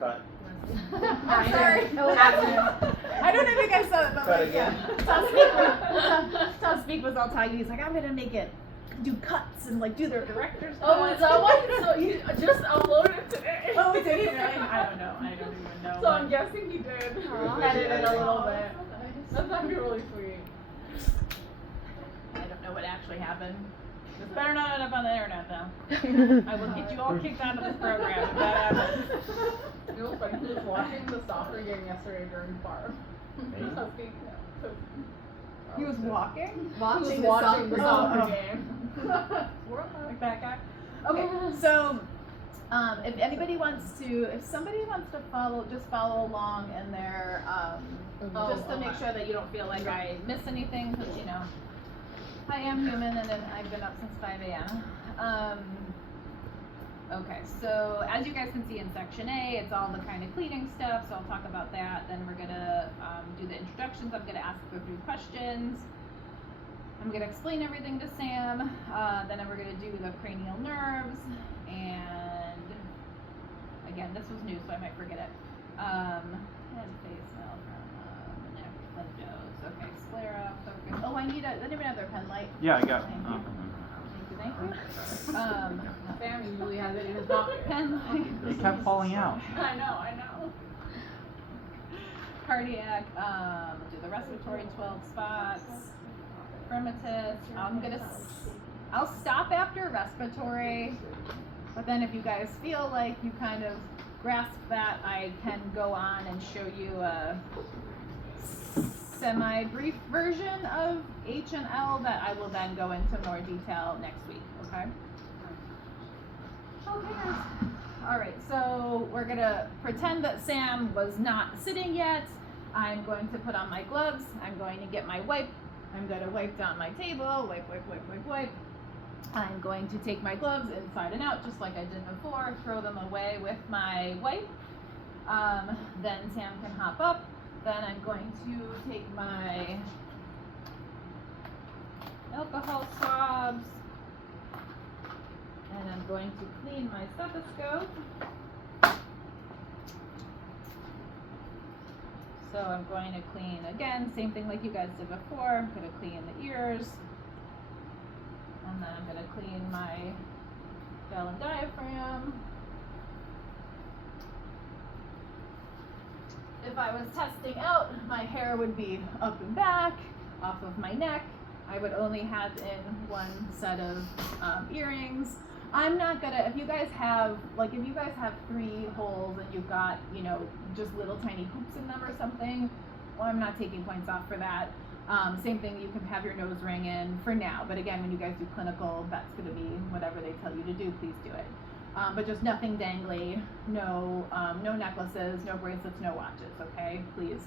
Cut. Sorry. I don't know if you guys saw it, but Cut like, again. Tom Speak was all talking. He's like, I'm gonna make it do cuts and like do their director's cut. Oh, is that why? So you just uploaded it today? Oh, did he really? I don't know. I don't even know. So I'm guessing he did. Edited it a little bit. That's actually really sweet. I don't know what actually happened. This better not end up on the internet, though. I will get you all kicked out of this program if that happens. It was funny. He was watching the soccer game yesterday during farm. He was walking? He was watching the soccer game. Like that guy? Okay, so if anybody wants to, if somebody wants to follow, just follow along in their, just to make sure that you don't feel like I miss anything, because, you know, I am human and then I've been up since 5 a.m. Okay, so as you guys can see in section A, it's all the kind of cleaning stuff, so I'll talk about that. Then we're gonna do the introductions. I'm gonna ask a few questions. I'm gonna explain everything to Sam. Then we're gonna do the cranial nerves, and again, this was new, so I might forget it. Head, face, mouth, neck, lymph nodes. Okay, sclera, focus. Oh, I need another pen light. Yeah, I got. Thank you. Thank you. Sam usually has it in his pocket. Pen light. It kept falling out. I know. Cardiac. Do the respiratory 12 spots. Affirmative. I'll stop after respiratory, but then if you guys feel like you kind of grasp that, I can go on and show you a semi-brief version of H and L that I will then go into more detail next week, okay? Okay, guys. Alright, so we're gonna pretend that Sam was not sitting yet. I'm going to put on my gloves. I'm going to get my wipe. I'm going to wipe down my table. Wipe. I'm going to take my gloves inside and out, just like I did before. Throw them away with my wipe. Then Sam can hop up. Then I'm going to take my alcohol swabs. And I'm going to clean my stethoscope. So I'm going to clean, again, same thing like you guys did before. I'm going to clean the ears. And then I'm going to clean my bell and diaphragm. If I was testing out, my hair would be up and back, off of my neck. I would only have in one set of earrings. I'm not gonna, if you guys have 3 holes and you've got, you know, just little tiny hoops in them or something, well, I'm not taking points off for that. Same thing, you can have your nose ring in for now, but again, when you guys do clinical, that's gonna be whatever they tell you to do, please do it. But just nothing dangly, no necklaces, no bracelets, no watches, okay, please.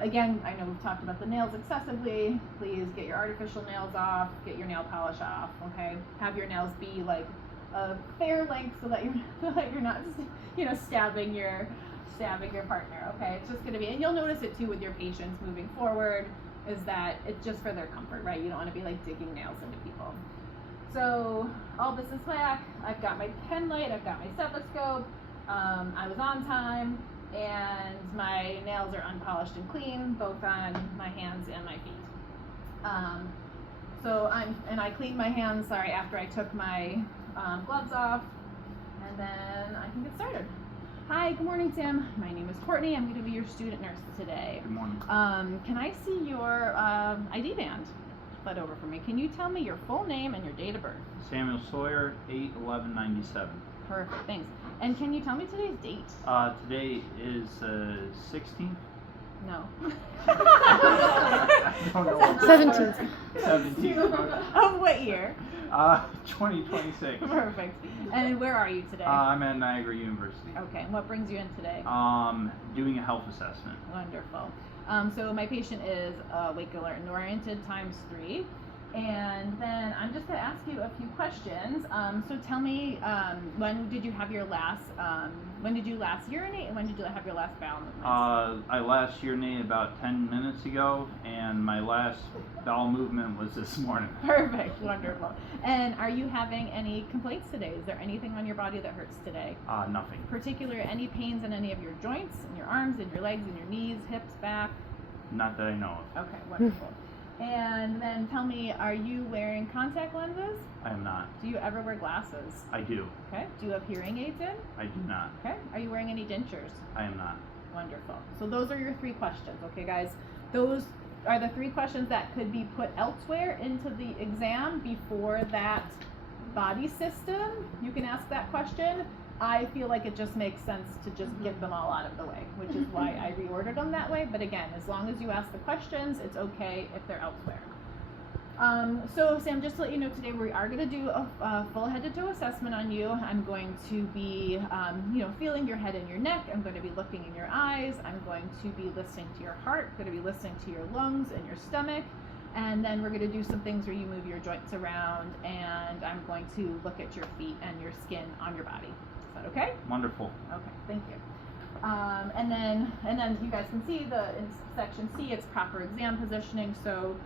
Again, I know we've talked about the nails excessively. Please get your artificial nails off, get your nail polish off, okay? Have your nails be like a fair length so that you're not, you know, stabbing your partner, okay? It's just gonna be, and you'll notice it too with your patients moving forward, is that it's just for their comfort, right? You don't want to be like digging nails into people. So all this is back. I've got my pen light, I've got my stethoscope. I was on time. And my nails are unpolished and clean, both on my hands and my feet. I cleaned my hands, after I took my gloves off, and then I can get started. Hi, good morning, Tim. My name is Courtney. I'm going to be your student nurse today. Good morning. Can I see your ID band? Fled over for me. Can you tell me your full name and your date of birth? Samuel Sawyer, 8/11/97. Perfect, thanks. And can you tell me today's date? Today is 16th. No. 17th. 17th. Of what year? 2026. Perfect. And where are you today? I'm at Niagara University. Okay, and what brings you in today? Doing a health assessment. Wonderful. So my patient is awake, alert, and oriented ×3. And then I'm just going to ask you a few questions. So tell me, when did you have your last, when did you last urinate, and when did you have your last bowel movement? I last urinated about 10 minutes ago, and my last bowel movement was this morning. Perfect, wonderful. And are you having any complaints today? Is there anything on your body that hurts today? Nothing. Particular, any pains in any of your joints, in your arms, in your legs, in your knees, hips, back? Not that I know of. Okay, wonderful. And then tell me, are you wearing contact lenses? I am not. Do you ever wear glasses? I do. Okay. Do you have hearing aids in? I do not. Okay. Are you wearing any dentures? I am not. Wonderful. So those are your 3 questions, okay guys? Those are the 3 questions that could be put elsewhere into the exam before that body system. You can ask that question. I feel like it just makes sense to just get them all out of the way, which is why I reordered them that way. But again, as long as you ask the questions, it's okay if they're elsewhere. So Sam, just to let you know, today we are going to do a full head-to-toe assessment on you. I'm going to be, feeling your head and your neck. I'm going to be looking in your eyes. I'm going to be listening to your heart. I'm going to be listening to your lungs and your stomach. And then we're going to do some things where you move your joints around, and I'm going to look at your feet and your skin on your body. Is that okay? Wonderful. Okay, thank you. And then you guys can see in section C, it's proper exam positioning. So,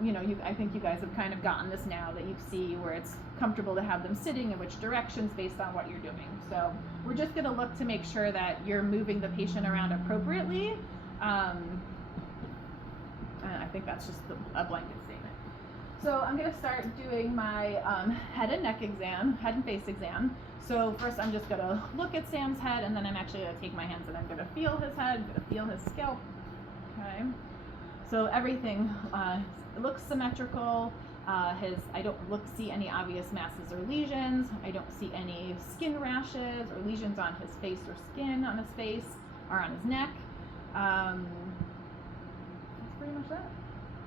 I think you guys have kind of gotten this now, that you see where it's comfortable to have them sitting in which directions based on what you're doing. So we're just going to look to make sure that you're moving the patient around appropriately. And I think that's just a blanket statement. So I'm going to start doing my head and face exam. So first I'm just going to look at Sam's head, and then I'm actually going to take my hands and I'm going to feel his head, I'm going to feel his scalp. Okay. So everything looks symmetrical. I don't see any obvious masses or lesions. I don't see any skin rashes or lesions on his face or skin on his face or on his neck. That's pretty much that.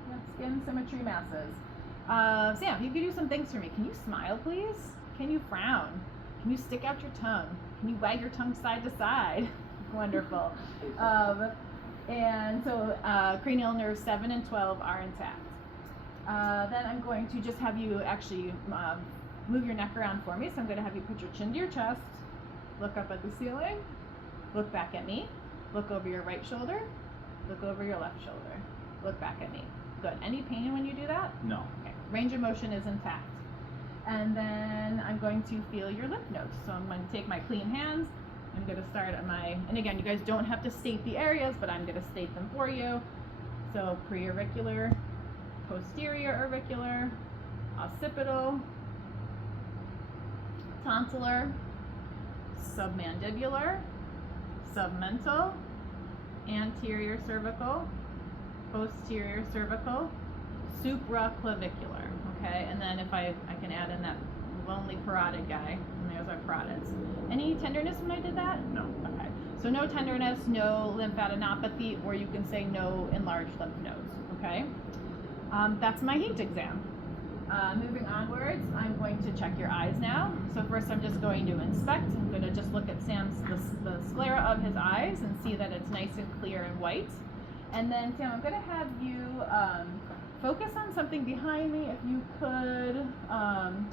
Yeah, skin symmetry masses. Sam, you can do some things for me. Can you smile, please? Can you frown? Can you stick out your tongue? Can you wag your tongue side to side? Wonderful. And so cranial nerves 7 and 12 are intact. Then I'm going to just have you actually move your neck around for me. So I'm going to have you put your chin to your chest, look up at the ceiling, look back at me, look over your right shoulder, look over your left shoulder, look back at me. Good. Any pain when you do that? No. Okay. Range of motion is intact. And then I'm going to feel your lymph nodes. So I'm going to take my clean hands. I'm going to start at and again, you guys don't have to state the areas, but I'm going to state them for you. So preauricular, posterior auricular, occipital, tonsillar, submandibular, submental, anterior cervical, posterior cervical, supraclavicular. Okay, and then if I can add in that lonely parotid guy, and there's our parotids. Any tenderness when I did that? No. Okay, so no tenderness, no lymphadenopathy, or you can say no enlarged lymph nodes. Okay, that's my heat exam. Moving onwards, I'm going to check your eyes now. So first I'm just going to inspect. I'm going to just look at the sclera of his eyes and see that it's nice and clear and white. And then Sam, I'm going to have you focus on something behind me. If you could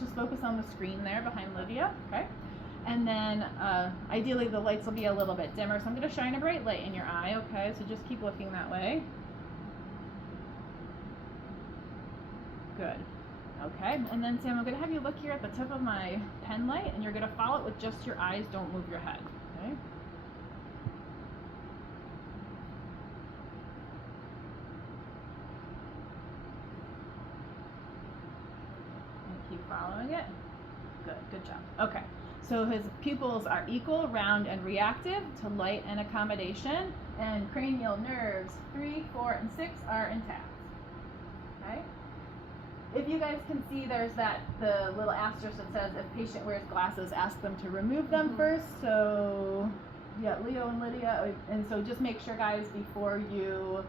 just focus on the screen there behind Lydia, okay? And then ideally the lights will be a little bit dimmer, so I'm going to shine a bright light in your eye, okay? So just keep looking that way. Good. Okay, and then Sam, I'm going to have you look here at the tip of my pen light, and you're going to follow it with just your eyes, don't move your head, okay? Keep following it. Good job. Okay, so his pupils are equal, round, and reactive to light and accommodation, and cranial nerves 3, 4, and 6 are intact. Okay. If you guys can see, there's the little asterisk that says if patient wears glasses, ask them to remove them first. So yeah, Leo and Lydia, and so just make sure, guys, before you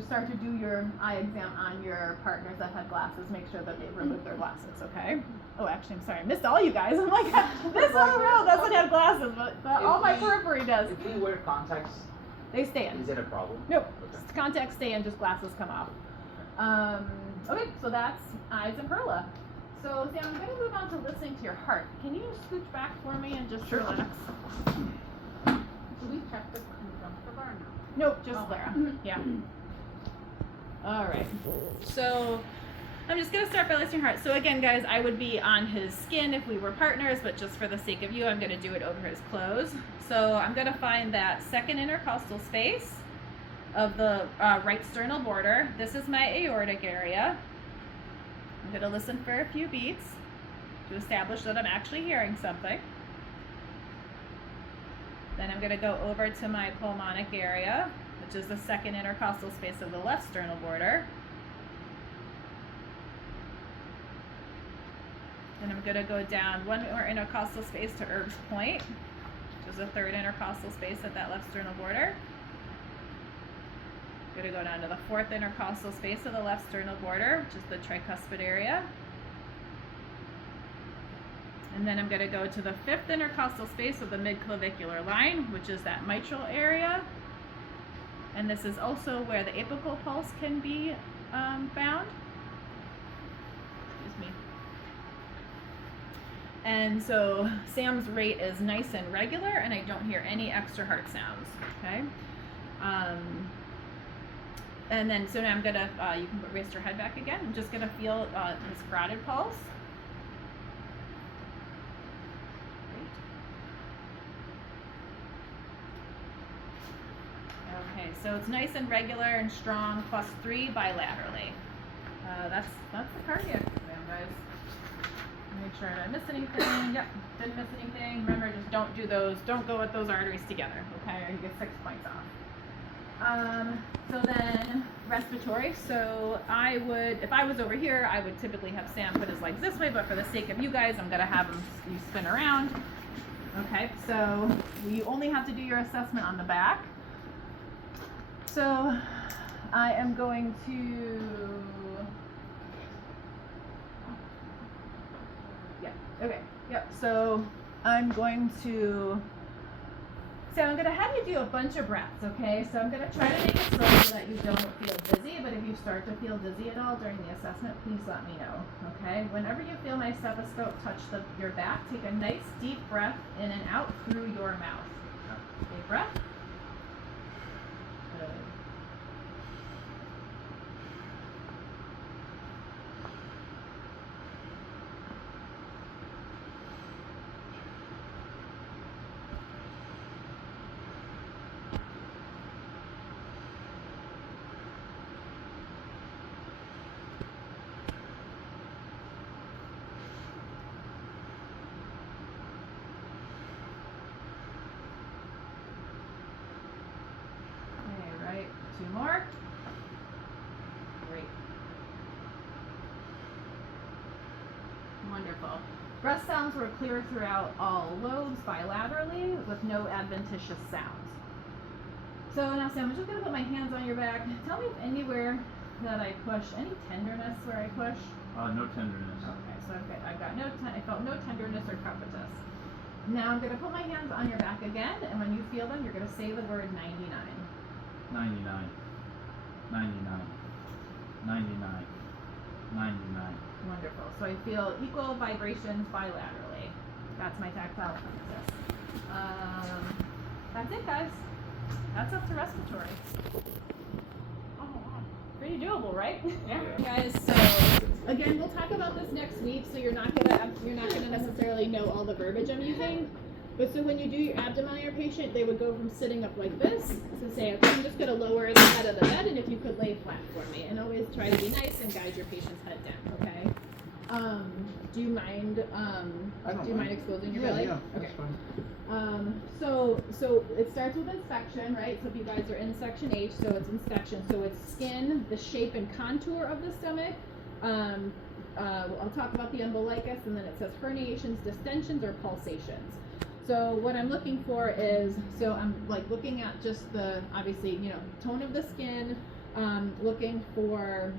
start to do your eye exam on your partners that have glasses, make sure that they've removed their glasses, okay? Oh, actually, I'm sorry, I missed all you guys. I'm like, this whole row doesn't have glasses, but all my periphery does. If we wear contacts, They stay in. is it a problem? Nope. Okay. Contacts stay in, just glasses come off. Okay, so that's eyes and Perla. So Sam, I'm going to move on to listening to your heart. Can you scooch back for me and just Sure. relax? Do we check the conjunctiva or no? Nope, just Oh. Clara. Yeah. All right. So I'm just going to start by listening to your heart. So again, guys, I would be on his skin if we were partners, but just for the sake of you, I'm going to do it over his clothes. So I'm going to find that second intercostal space of the right sternal border. This is my aortic area. I'm going to listen for a few beats to establish that I'm actually hearing something. Then I'm going to go over to my pulmonic area, which is the second intercostal space of the left sternal border. Then I'm going to go down one more intercostal space to Erb's point, which is the third intercostal space at that left sternal border. I'm going to go down to the fourth intercostal space of the left sternal border, which is the tricuspid area. And then I'm going to go to the fifth intercostal space of the midclavicular line, which is that mitral area. And this is also where the apical pulse can be found. Excuse me. And so Sam's rate is nice and regular, and I don't hear any extra heart sounds. Okay. And then so now I'm gonna you can rest your head back again. I'm just gonna feel his carotid pulse. Okay, so it's nice and regular and strong, +3 bilaterally. That's the cardiac exam, guys. Make sure I didn't miss anything. Yep, didn't miss anything. Remember, just don't do those. Don't go with those arteries together, okay? Or you get 6 points off. So then respiratory. So I would, if I was over here, I would typically have Sam put his legs this way, but for the sake of you guys, I'm gonna have him you spin around. Okay, so you only have to do your assessment on the back. So I am going to, okay, yep, so I'm going to, I'm going to have you do a bunch of breaths, okay? So I'm going to try to make it slow so that you don't feel dizzy, but if you start to feel dizzy at all during the assessment, please let me know, okay? Whenever you feel my stethoscope touch your back, take a nice deep breath in and out through your mouth. Big breath. Good. Right, 2 more. Great. Wonderful. Breath sounds were clear throughout all lobes bilaterally with no adventitious sounds. So now Sam, I'm just going to put my hands on your back. Tell me if anywhere that I push, any tenderness where I push? No tenderness. Okay, so I've got I felt no tenderness or crepitus. Now I'm going to put my hands on your back again, and when you feel them, you're going to say the word 99. 99, 99, 99, 99. Wonderful. So I feel equal vibrations bilaterally. That's my tactile emphasis. That's it, guys. That's up to respiratory. Oh, wow. Pretty doable, right? Yeah. Guys, so again, we'll talk about this next week. So you're not gonna necessarily know all the verbiage I'm using. But so when you do your abdomen on your patient, they would go from sitting up like this to say, okay, I'm just going to lower the head of the bed, and if you could lay flat for me. And always try to be nice and guide your patient's head down, okay? Do you mind, exposing your belly? Yeah, Okay. that's fine. So it starts with inspection, right? So if you guys are in section H, so it's inspection. So it's skin, the shape and contour of the stomach. I'll talk about the umbilicus, and then it says herniations, distensions, or pulsations. So what I'm looking for is, so I'm like looking at just the, obviously, tone of the skin, looking for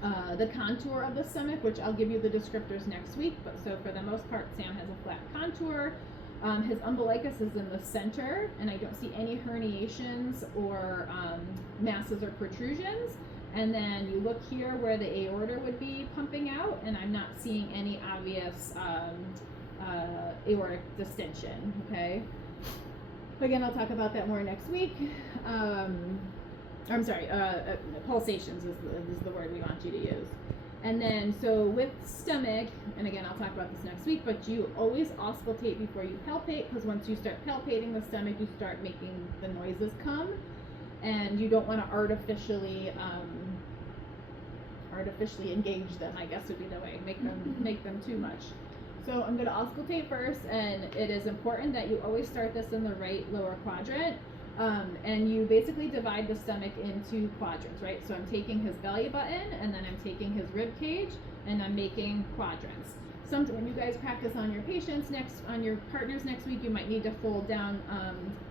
the contour of the stomach, which I'll give you the descriptors next week. But so for the most part, Sam has a flat contour. His umbilicus is in the center, and I don't see any herniations or masses or protrusions. And then you look here where the aorta would be pumping out, and I'm not seeing any obvious aortic distension, okay? Again, I'll talk about that more next week. I'm sorry, pulsations is the word we want you to use. And then, so with stomach, and again, I'll talk about this next week, but you always auscultate before you palpate, because once you start palpating the stomach, you start making the noises come, and you don't want to artificially engage them, I guess would be the way, make them too much. So I'm going to auscultate first, and it is important that you always start this in the right lower quadrant. And you basically divide the stomach into quadrants, right? So I'm taking his belly button, and then I'm taking his rib cage, and I'm making quadrants. When you guys practice on your patients on your partners next week, you might need to fold down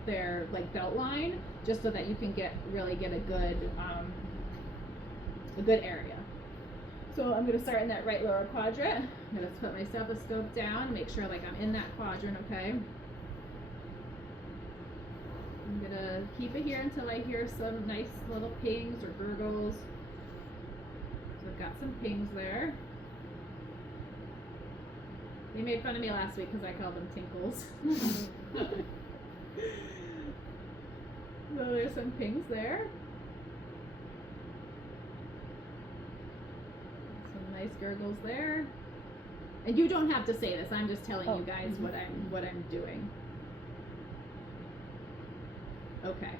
their like belt line, just so that you can really get a good area. So I'm going to start in that right lower quadrant. I'm going to put my stethoscope down, make sure like I'm in that quadrant, okay? I'm gonna keep it here until I hear some nice little pings or gurgles. So I've got some pings there. They made fun of me last week because I called them tinkles. So there's some pings there. Some nice gurgles there. And you don't have to say this. I'm just telling you guys what I'm doing. Okay,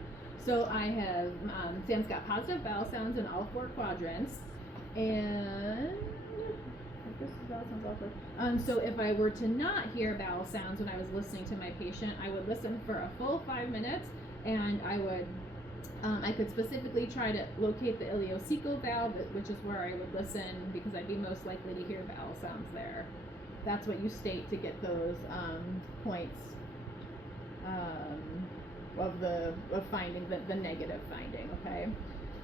so I have, Sam's got positive vowel sounds in all 4 quadrants, and this is vowel sounds all 4. So if I were to not hear vowel sounds when I was listening to my patient, I would listen for a full 5 minutes, and I could specifically try to locate the ileocecal valve, which is where I would listen, because I'd be most likely to hear vowel sounds there. That's what you state to get those points. Of finding the negative finding, okay?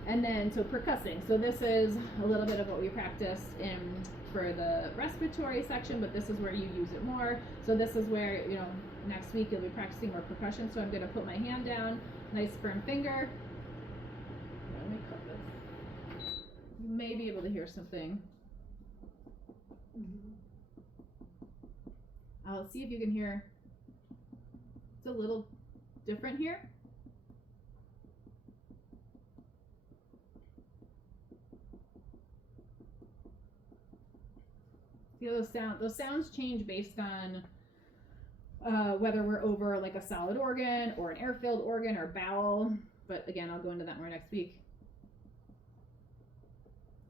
And then, so percussing. So this is a little bit of what we practiced for the respiratory section, but this is where you use it more. So this is where, next week you'll be practicing more percussion. So I'm gonna put my hand down, nice firm finger. Let me cut this. You may be able to hear something. I'll see if you can hear. It's a little different here. See those sounds change based on whether we're over like a solid organ or an air-filled organ or bowel. But again, I'll go into that more next week.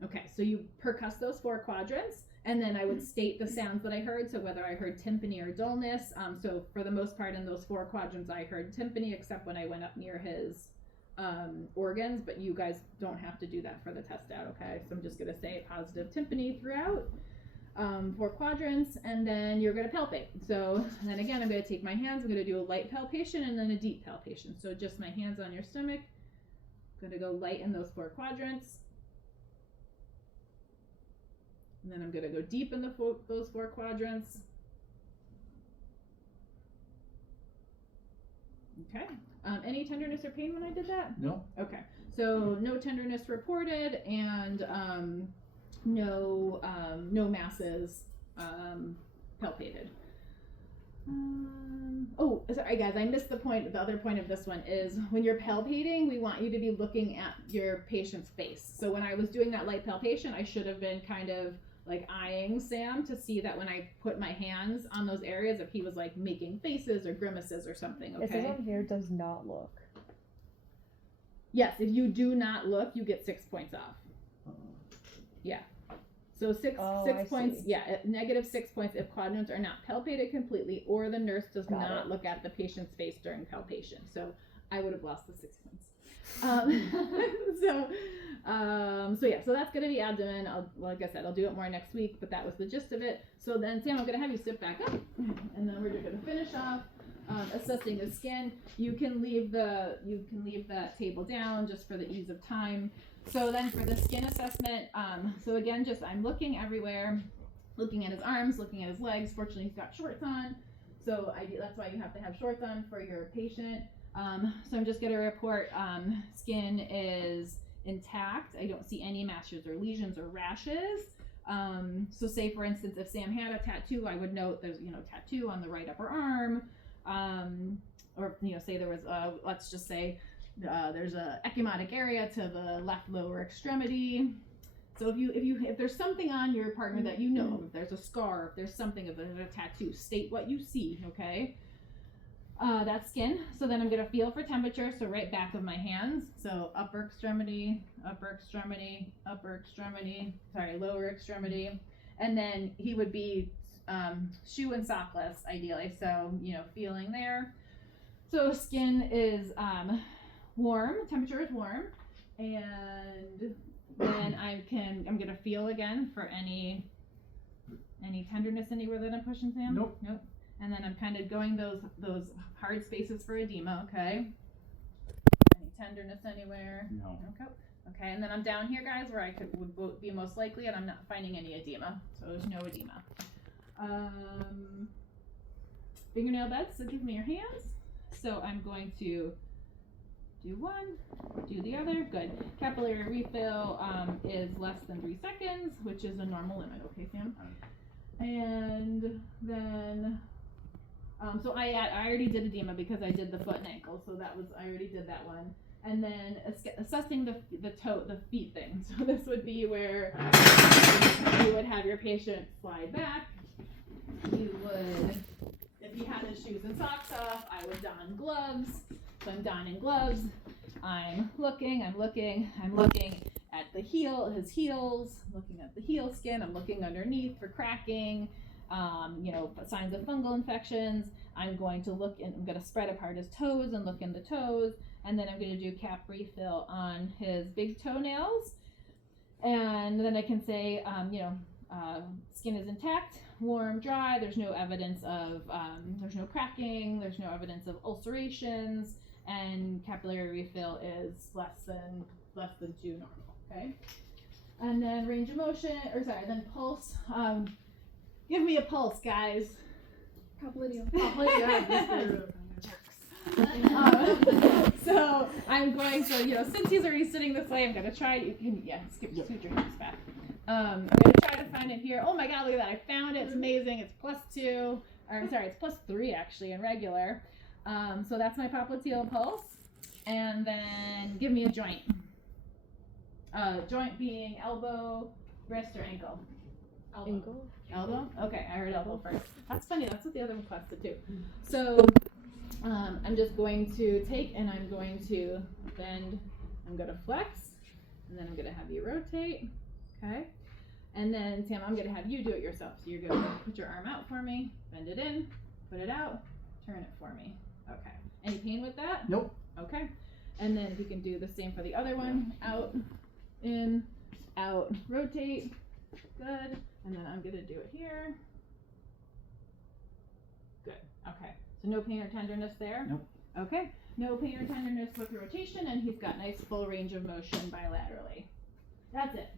Okay, so you percuss those 4 quadrants. And then I would state the sounds that I heard, so whether I heard tympany or dullness. So for the most part in those 4 quadrants, I heard tympany, except when I went up near his organs, but you guys don't have to do that for the test out, okay? So I'm just gonna say positive tympany throughout, 4 quadrants, and then you're gonna palpate. So then again, I'm gonna take my hands, I'm gonna do a light palpation and then a deep palpation. So just my hands on your stomach, I'm gonna go light in those 4 quadrants. And then I'm going to go deep in those 4 quadrants. Okay. Any tenderness or pain when I did that? No. Okay. So no tenderness reported, and no masses palpated. Oh, sorry guys, I missed the point. The other point of this one is when you're palpating, we want you to be looking at your patient's face. So when I was doing that light palpation, I should have been kind of like eyeing Sam to see that when I put my hands on those areas, if he was like making faces or grimaces or something, okay? It says on here, does not look. Yes, if you do not look, you get 6 points off. Yeah. So six points, see. yeah, negative 6 points if quadrants are not palpated completely or the nurse does not look at the patient's face during palpation. So I would have lost the 6 points. So that's gonna be abdomen. Like I said, I'll do it more next week, but that was the gist of it. So then, Sam, I'm gonna have you sit back up, and then we're just gonna finish off assessing the skin. You can leave that table down just for the ease of time. So then for the skin assessment, so again, I'm looking everywhere, looking at his arms, looking at his legs. Fortunately, he's got shorts on, so that's why you have to have shorts on for your patient. So I'm just going to report skin is intact. I don't see any masses or lesions or rashes. So say for instance, if Sam had a tattoo, I would note there's, tattoo on the right upper arm. Or, say there was, let's just say, there's a ecchymotic area to the left lower extremity. So if there's something on your partner that if there's a scar, if there's something, if there's a tattoo, state what you see, okay? That's skin. So then I'm gonna feel for temperature. So right back of my hands. So upper extremity, lower extremity, and then he would be shoe and sockless ideally. So feeling there. So skin is warm. Temperature is warm, and then I'm gonna feel again for any tenderness anywhere that I'm pushing, Sam. Nope. And then I'm kind of going those hard spaces for edema, okay? Any tenderness anywhere? No. Okay, and then I'm down here, guys, where I would be most likely, and I'm not finding any edema, so there's no edema. Fingernail beds, so give me your hands. So I'm going to do one, do the other, good. Capillary refill is less than 3 seconds, which is a normal limit, okay, Sam? And then, so I already did edema because I did the foot and ankle, so I already did that one. And then assessing the feet thing. So this would be where you would have your patient slide back. You would, if he had his shoes and socks off, I would don gloves. So I'm donning gloves. I'm looking at the his heels, looking at the heel skin. I'm looking underneath for cracking, signs of fungal infections. I'm going to look and I'm going to spread apart his toes and look in the toes. And then I'm going to do cap refill on his big toenails. And then I can say, skin is intact, warm, dry. There's no evidence of, there's no cracking. There's no evidence of ulcerations. And capillary refill is less than 2 normal, okay? And then range of motion, then pulse. Give me a pulse, guys. So I'm going to, since he's already sitting this way, I'm going to try, scoot your hips back. I'm going to try to find it here. Oh my God, look at that. I found it. It's amazing. It's +2, it's +3 actually in regular. So that's my popliteal pulse. And then give me a joint. Joint being elbow, wrist, or ankle? Elbow? Okay, I heard elbow first. That's funny. That's what the other requested too. So I'm just going to take and I'm going to bend. I'm going to flex. And then I'm going to have you rotate. Okay. And then, Sam, I'm going to have you do it yourself. So you're going to put your arm out for me, bend it in, put it out, turn it for me. Okay. Any pain with that? Nope. Okay. And then you can do the same for the other one. Out, in, out, rotate. Good. And then I'm going to do it here. Good. Okay. So no pain or tenderness there? Nope. Okay. No pain or tenderness with rotation, and he's got nice full range of motion bilaterally. That's it.